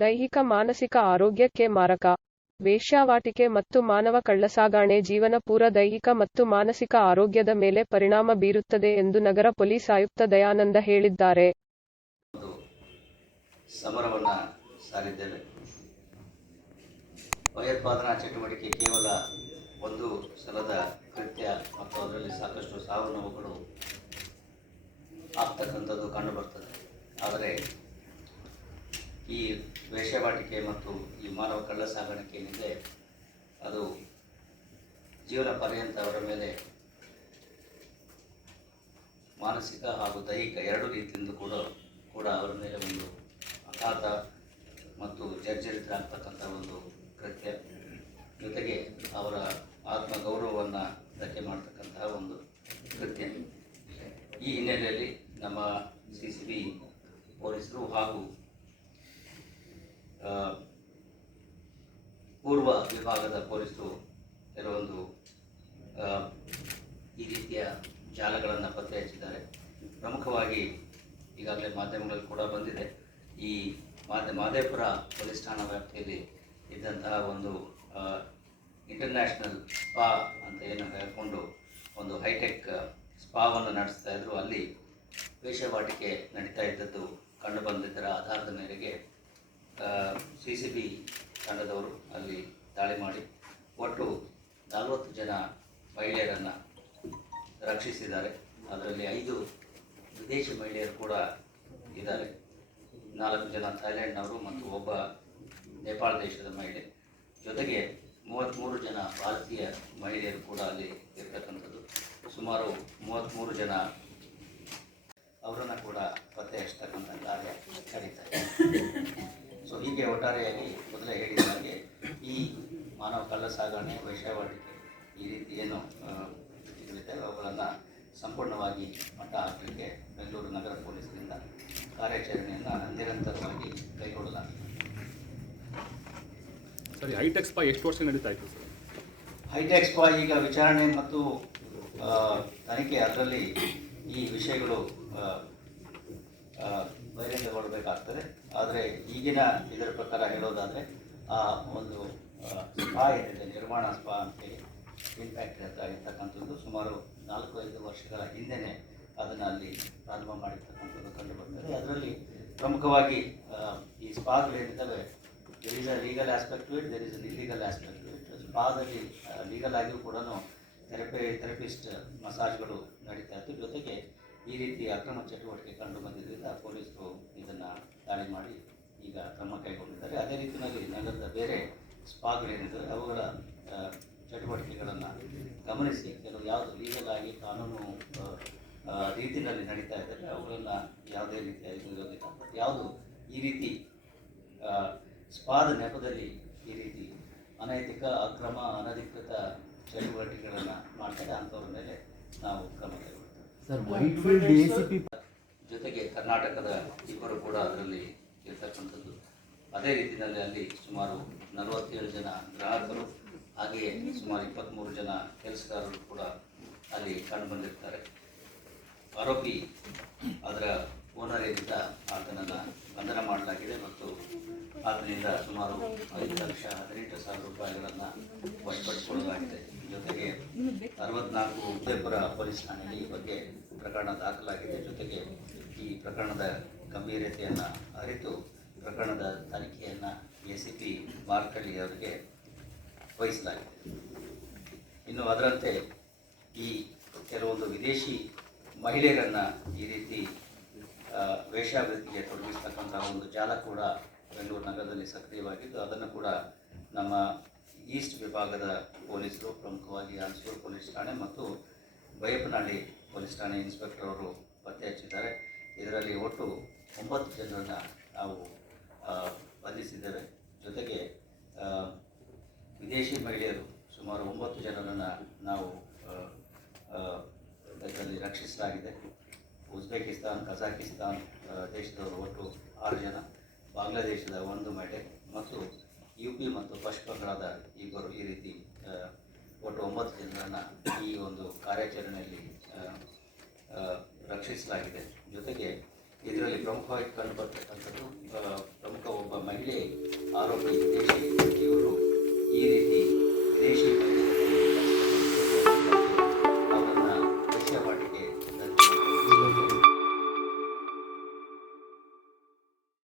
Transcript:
ದೈಹಿಕ, ಮಾನಸಿಕ ಆರೋಗ್ಯಕ್ಕೆ ಮಾರಕ. ವೇಶ್ಯಾವಾಟಿಕೆ ಮತ್ತು ಮಾನವ ಕಳ್ಳಸಾಗಣೆ ಜೀವನ ಪೂರ ದೈಹಿಕ ಮತ್ತು ಮಾನಸಿಕ ಆರೋಗ್ಯದ ಮೇಲೆ ಪರಿಣಾಮ ಬೀರುತ್ತದೆ ಎಂದು ನಗರ ಪೊಲೀಸ್ ಆಯುಕ್ತ ದಯಾನಂದ ಹೇಳಿದ್ದಾರೆ. ಸಮರವನ್ನು ಸಾರಿದ್ದೇವೆ. ಭಯೋತ್ಪಾದನಾ ಚಟುವಟಿಕೆ ಕೇವಲ ಒಂದು ಸಲದ ಕೃತ್ಯ ಮತ್ತು ಅದರಲ್ಲಿ ಸಾಕಷ್ಟು ಸಾವು ನೋವುಗಳು ಆಗ್ತಕ್ಕಂಥದ್ದು ಕಂಡುಬರ್ತದೆ. ಆದರೆ ಈ ವೇಷವಾಟಿಕೆ ಮತ್ತು ಈ ಮಾನವ ಕಳ್ಳ ಸಾಗಾಣಿಕೆ ಏನಿದೆ, ಅದು ಜೀವನ ಪರ್ಯಂತ ಅವರ ಮೇಲೆ ಮಾನಸಿಕ ಹಾಗೂ ದೈಹಿಕ ಎರಡು ರೀತಿಯಿಂದ ಕೂಡ ಕೂಡ ಅವರ ಮೇಲೆ ಒಂದು ಅಘಾತ ಮತ್ತು ಜರ್ಜರಿತ ಆಗ್ತಕ್ಕಂಥ ಒಂದು ಕೃತ್ಯ. ಜೊತೆಗೆ ಅವರ ಆತ್ಮ ಗೌರವವನ್ನು ಧಕ್ಕೆ ಮಾಡ್ತಕ್ಕಂತಹ ಒಂದು ಕೃತ್ಯ. ಈ ಹಿನ್ನೆಲೆಯಲ್ಲಿ ನಮ್ಮ ಸಿ ಸಿ ಬಿ ಪೊಲೀಸರು ಹಾಗೂ ಪೂರ್ವ ವಿಭಾಗದ ಪೊಲೀಸರು ಕೆಲವೊಂದು ಈ ರೀತಿಯ ಜಾಲಗಳನ್ನು ಪತ್ತೆ ಹಚ್ಚಿದ್ದಾರೆ ಪ್ರಮುಖವಾಗಿ ಈಗಾಗಲೇ ಮಾಧ್ಯಮಗಳಲ್ಲಿ ಕೂಡ ಬಂದಿದೆ. ಈ ಮಾದ, ಮಾದೇಪುರ ಪೊಲೀಸ್ ಠಾಣಾ ವ್ಯಾಪ್ತಿಯಲ್ಲಿ ಇದ್ದಂತಹ ಒಂದು ಇಂಟರ್ನ್ಯಾಷನಲ್ ಸ್ಪಾ ಅಂತ ಏನು ಹೇಳ್ಕೊಂಡು ಒಂದು ಹೈಟೆಕ್ ಸ್ಪಾವನ್ನು ನಡೆಸ್ತಾ ಇದ್ದರು ಅಲ್ಲಿ ವೇಷವಾಟಿಕೆ ನಡೀತಾ ಇದ್ದದ್ದು ಕಂಡು ಬಂದಿದ್ದರ ಆಧಾರದ ಮೇರೆಗೆ ಸಿ ಸಿ ಬಿ ತಂಡದವರು ಅಲ್ಲಿ ದಾಳಿ ಮಾಡಿ ಒಟ್ಟು ನಲವತ್ತು ಜನ ಮಹಿಳೆಯರನ್ನು ರಕ್ಷಿಸಿದ್ದಾರೆ. ಅದರಲ್ಲಿ ಐದು ವಿದೇಶಿ ಮಹಿಳೆಯರು ಕೂಡ ಇದ್ದಾರೆ. ನಾಲ್ಕು ಜನ ಥೈಲ್ಯಾಂಡ್ನವರು ಮತ್ತು ಒಬ್ಬ ನೇಪಾಳ ದೇಶದ ಮಹಿಳೆ. ಜೊತೆಗೆ ಮೂವತ್ತ್ಮೂರು ಜನ ಭಾರತೀಯ ಮಹಿಳೆಯರು ಕೂಡ ಅಲ್ಲಿ ಇರ್ತಕ್ಕಂಥದ್ದು. ಸುಮಾರು ಮೂವತ್ತ್ಮೂರು ಜನ ಅವರನ್ನು ಕೂಡ ಪತ್ತೆ ಹಚ್ಚತಕ್ಕಂಥ ಕಾರ್ಯ ಇದೆ. ಸೊ ಹೀಗೆ ಒಟ್ಟಾರೆಯಾಗಿ ಮೊದಲೇ ಹೇಳಿದ ಹಾಗೆ ಈ ಮಾನವ ಕಳ್ಳ ಸಾಗಣೆ ವೈಶ್ಯವಾಟಿಕೆ ಈ ರೀತಿ ಏನು ಇದಿದೆ ಅವುಗಳನ್ನು ಸಂಪೂರ್ಣವಾಗಿ ಮಟ್ಟ ಹಾಕಲಿಕ್ಕೆ ಬೆಂಗಳೂರು ನಗರ ಪೊಲೀಸರಿಂದ ಕಾರ್ಯಾಚರಣೆಯನ್ನು ನಿರಂತರವಾಗಿ ಕೈಗೊಳ್ಳಲಾಗಿದೆ. ಸರಿ ಹೈಟೆಕ್ ಸ್ಪಾ ಎಷ್ಟು ವರ್ಷ ನಡೀತಾ ಇತ್ತು ಸರ್? ಹೈಟೆಕ್ ಸ್ಪಾ ಈಗ ವಿಚಾರಣೆ ಮತ್ತು ತನಿಖೆ ಅದರಲ್ಲಿ ಈ ವಿಷಯಗಳು ಬಹಿರಂಗಗೊಳ್ಳಬೇಕಾಗ್ತದೆ. ಆದರೆ ಈಗಿನ ಇದರ ಪ್ರಕಾರ ಹೇಳೋದಾದರೆ, ಆ, ಒಂದು ಸ್ಪಾ ಏನಿದೆ, ನಿರ್ಮಾಣ ಸ್ಪಾ ಅಂತೇಳಿ ಇಂಪ್ಯಾಕ್ಟ್ ಹತ್ರ ಇರ್ತಕ್ಕಂಥದ್ದು ಸುಮಾರು ನಾಲ್ಕು ಐದು ವರ್ಷಗಳ ಹಿಂದೆನೇ ಅದನ್ನು ಅಲ್ಲಿ ಪ್ರಾರಂಭ ಮಾಡಿರ್ತಕ್ಕಂಥದ್ದು ಕಂಡು ಬರ್ತದೆ. ಅದರಲ್ಲಿ ಪ್ರಮುಖವಾಗಿ ಈ ಸ್ಪಾಗಳೇನಿದ್ದಾವೆ there is a legal aspect it there is a illegal aspect it ಸ್ಪಾದಲ್ಲಿ legal ಆಗಿಯೂ ಕೂಡ ಥೆರಪಿ ಥೆರಪಿಸ್ಟ್ ಮಸಾಜ್ಗಳು ನಡೀತಾ ಇತ್ತು. ಜೊತೆಗೆ ಈ ರೀತಿ ಅಕ್ರಮ ಚಟುವಟಿಕೆ ಕಂಡು ಬಂದಿದ್ದರಿಂದ ಪೊಲೀಸರು ಇದನ್ನು ದಾಳಿ ಮಾಡಿ ಈಗ ಕ್ರಮ ಕೈಗೊಂಡಿದ್ದಾರೆ. ಅದೇ ರೀತಿಯಲ್ಲಿ ನಗರದ ಬೇರೆ ಸ್ಪಾಗಳೇನಿದೆ ಅವುಗಳ ಚಟುವಟಿಕೆಗಳನ್ನು ಗಮನಿಸಿ. ಕೆಲವು ಯಾವುದು ಲೀಗಲ್ ಆಗಿ ಕಾನೂನು ರೀತಿಯಲ್ಲಿ ನಡೀತಾ ಇದ್ದಾರೆ ಅವುಗಳನ್ನು ಯಾವುದೇ ರೀತಿಯಾಗಿ ಯಾವುದು ಈ ರೀತಿ ಸ್ಪಾದ ನೆಪದಲ್ಲಿ ಈ ರೀತಿ ಅನೈತಿಕ ಅಕ್ರಮ ಅನಧಿಕೃತ ಚಟುವಟಿಕೆಗಳನ್ನು ಮಾಡ್ತಾರೆ ಅಂಥವ್ರ ಮೇಲೆ ನಾವು ಕ್ರಮ ಕೈಗೊಳ್ತೇವೆ. ಜೊತೆಗೆ ಕರ್ನಾಟಕದ ಇಬ್ಬರು ಕೂಡ ಅದರಲ್ಲಿ ಇರ್ತಕ್ಕಂಥದ್ದು ಅದೇ ರೀತಿಯಲ್ಲಿ ಅಲ್ಲಿ ಸುಮಾರು ನಲವತ್ತೇಳು ಜನ ಗ್ರಾಹಕರು, ಹಾಗೆಯೇ ಸುಮಾರು ಇಪ್ಪತ್ತ್ಮೂರು ಜನ ಕೆಲಸಗಾರರು ಕೂಡ ಅಲ್ಲಿ ಕಂಡುಬಂದಿರ್ತಾರೆ ಆರೋಪಿ ಅದರ ಓನರ್ ಏನಿದ್ದ, ಆತನನ್ನು ಬಂಧನ ಮಾಡಲಾಗಿದೆ ಮತ್ತು ಆತನಿಂದ ಸುಮಾರು ಐದು ಲಕ್ಷ ಹದಿನೆಂಟು ಸಾವಿರ ರೂಪಾಯಿಗಳನ್ನು ವಶಪಡಿಸಿಕೊಳ್ಳಲಾಗಿದೆ. ಜೊತೆಗೆ ಅರವತ್ನಾಲ್ಕು ಉದಯಪುರ ಪೊಲೀಸ್ ಠಾಣೆಯಲ್ಲಿ ಈ ಬಗ್ಗೆ ಪ್ರಕರಣ ದಾಖಲಾಗಿದೆ. ಜೊತೆಗೆ ಈ ಪ್ರಕರಣದ ಗಂಭೀರತೆಯನ್ನು ಅರಿತು ಪ್ರಕರಣದ ತನಿಖೆಯನ್ನು ಎ ಸಿ ಪಿ ಮಾರ್ಕಳ್ಳಿ ಅವರಿಗೆ ವಹಿಸಲಾಗಿದೆ. ಇನ್ನು ಅದರಂತೆ ಈ ಕೆಲವೊಂದು ವಿದೇಶಿ ಮಹಿಳೆಯರನ್ನು ಈ ರೀತಿ ವೇಷಾಭಿವೃದ್ಧಿಗೆ ತೊಡಗಿಸ್ತಕ್ಕಂಥ ಒಂದು ಜಾಲ ಕೂಡ ಬೆಂಗಳೂರು ನಗರದಲ್ಲಿ ಸಕ್ರಿಯವಾಗಿದ್ದು, ಅದನ್ನು ಕೂಡ ನಮ್ಮ ಈಸ್ಟ್ ವಿಭಾಗದ ಪೊಲೀಸರು ಪ್ರಮುಖವಾಗಿ ಅನ್ಸೂರು ಪೊಲೀಸ್ ಠಾಣೆ ಮತ್ತು ಬೈಯಪ್ಪನಹಳ್ಳಿ ಪೊಲೀಸ್ ಠಾಣೆ ಇನ್ಸ್ಪೆಕ್ಟರ್ ಅವರು ಪತ್ತೆ ಹಚ್ಚಿದ್ದಾರೆ. ಇದರಲ್ಲಿ ಒಟ್ಟು ಒಂಬತ್ತು ಜನರನ್ನು ನಾವು ಬಂಧಿಸಿದ್ದೇವೆ. ಜೊತೆಗೆ ವಿದೇಶಿ ಮಹಿಳೆಯರು ಸುಮಾರು ಒಂಬತ್ತು ಜನರನ್ನು ನಾವು ಇದರಲ್ಲಿ ರಕ್ಷಿಸಲಾಗಿದೆ. ಉಜ್ಬೇಕಿಸ್ತಾನ್, ಕಜಾಕಿಸ್ತಾನ್ ದೇಶದವರು ಒಟ್ಟು ಆರು ಜನ, ಬಾಂಗ್ಲಾದೇಶದ ಒಂದು ಮಹಿಳೆ ಮತ್ತು ಯು ಪಿ ಮತ್ತು ಪಶ್ಚಿಮ ಬಂಗಾಳದ ಇಬ್ಬರು ಈ ರೀತಿ ಒಟ್ಟು ಒಂಬತ್ತು ಜನರನ್ನು ಈ ಒಂದು ಕಾರ್ಯಾಚರಣೆಯಲ್ಲಿ ರಕ್ಷಿಸಲಾಗಿದೆ. ಜೊತೆಗೆ ಇದರಲ್ಲಿ ಪ್ರಮುಖವಾಗಿ ಕಂಡುಬರ್ತಕ್ಕಂಥದ್ದು ಪ್ರಮುಖ ಒಬ್ಬ ಮಹಿಳೆ ಆರೋಪಿ ಇವರು ಈ ರೀತಿ